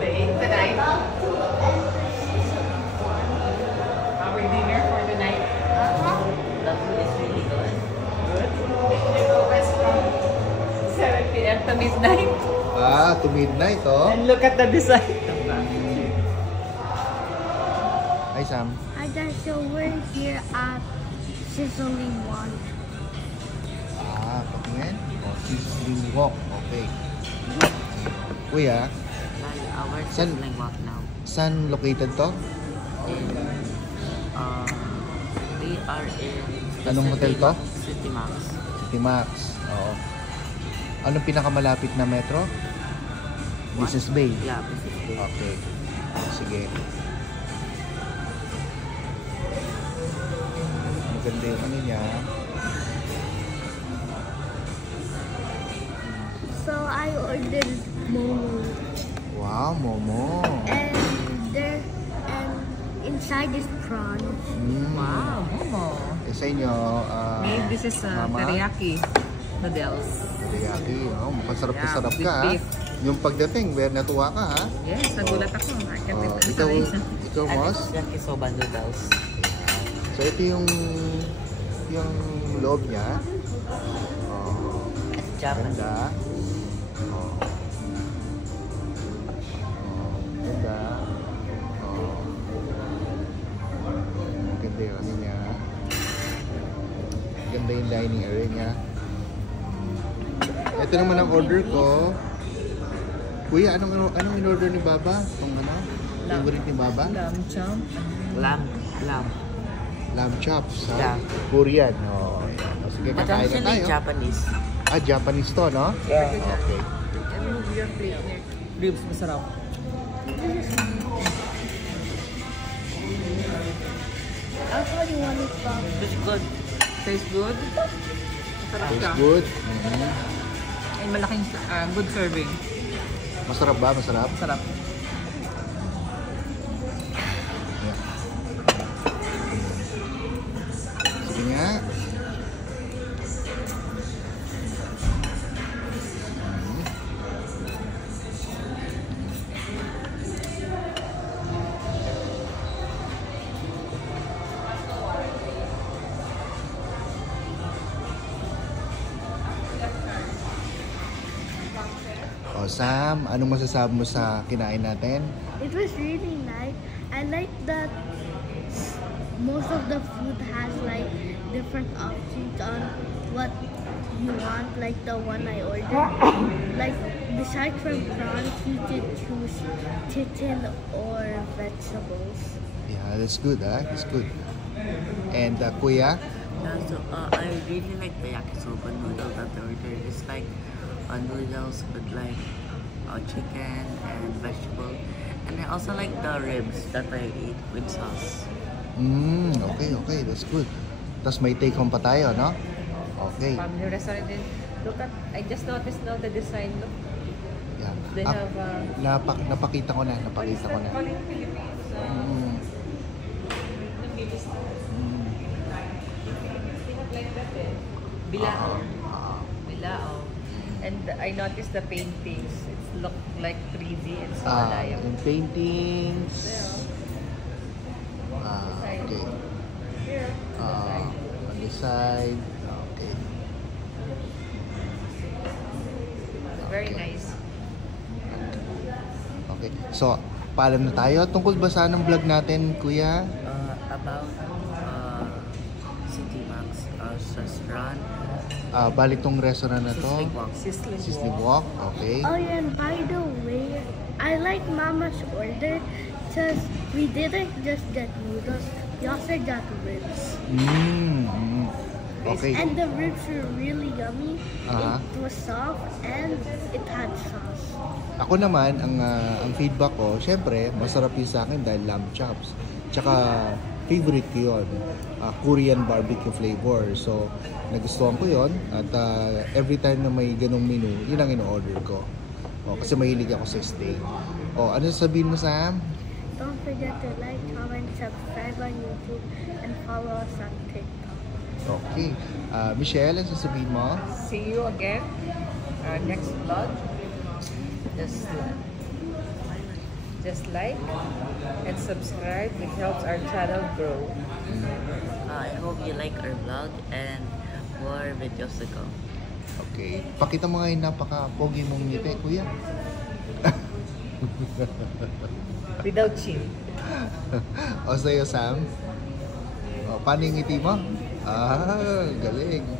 tonight. Our dinner for the night. The food is really good. Good. It opens from 7 p.m. to midnight. Ah, to midnight, oh. And look at the design. Hi, Sam. Hi guys, so we're here at Sizzling One. Ah, patingin. Oh, Sizzling Walk. Okay. Kuya, Our San- sizzling walk now. saan located to? In, we are in Anong hotel to? City Max. City Max. Oo. Anong pinakamalapit na metro? Business Bay. Yeah, Business Bay. Okay. Sige. Maganda yung ano niya. So I ordered momo, Wow, momo. and inside is prawn. Wow, momo. Sa inyo, Maybe this is Mama? teriyaki noodles. Teriyaki. Oh, mukhang sarap na Yeah, sarap with ka, ha? beef. Yung pagdating, natuwa ka, ha? Yes, nagulat ako. I can't Oh, wait to ikaw, try. ikaw, And Moss? it's yakisoba noodles. So, ito yung loob niya. Oh, Japanese. ganda. Oh. Oh, ganda. Oh. Ganda yung ano niya. Ganda yung dining area niya. Ito naman ang order ko. Kuya, anong in-order ni Baba? Itong ano? Favorite ni Baba? Lamb chop. Lamb. Lamb chops, ha? Yeah. Korean. Oh, yan. O, sige, But kakain na actually tayo. Japanese. Ah, Japanese to, no? Yeah. Okay. And move your plate near. Ribs, masarap. I thought you wanted some. It's good. Tastes good. Masarap Tastes siya. good. And malaking good serving. Masarap ba? Masarap? Masarap. Yeah. Sige nga. O Sam, anong masasabi mo sa kinain natin? It was really nice. I like that most of the food has like different options on what you want, like the one I ordered. Like besides from prawns, you could choose chicken or vegetables. Yeah, that's good, ha? That's good. And Kuya? Yeah, so I really like the yakisoba noodle that they ordered. It's like noodles with like chicken and vegetable. And I also like the ribs that I eat with sauce. Okay, that's good. Tapos may take home pa tayo, no? Okay. Family restaurant din. Look at, I just noticed now the design. Look, Yeah. they Ah, have napakita ko na, what is that called in Philippines? Mm. They have like that eh. Bilao. Bilao. And I noticed the paintings. It look like 3D and so alive. Yung paintings. Okay. Here, On this side. Okay. very nice. Okay. So, paalam na tayo. Tungkol ba saan ang vlog natin, Kuya? About City Max restaurant. Balik tong restaurant na to. Sizzling Walk. Sizzling Walk. Okay. Oh yeah, and by the way, I like Mama's order because we didn't just get noodles, we also got ribs. Okay. And the ribs were really yummy. Uh-huh. It was soft and it had sauce. Ako naman, ang feedback ko, syempre, masarap yun sa akin dahil lamb chops. Tsaka, favorite ko yun. Korean barbecue flavor. So, nagustuhan ko yun. At every time na may ganong menu, yun ang in-order ko. Kasi mahilig ako sa steak. Ano sabihin mo, Sam? Don't forget to like, comment, subscribe on YouTube, and follow us on TikTok. Okay. Michelle, ano sasabihin mo? See you again next vlog. Just just like and subscribe. It helps our channel grow. I hope you like our vlog and more videos to come. Okay. Pakita mo nga yung napaka-pogi mong ngiti, kuya. Without chin. O sa'yo, Sam? O, paano yung ngiti mo? Ah, galing.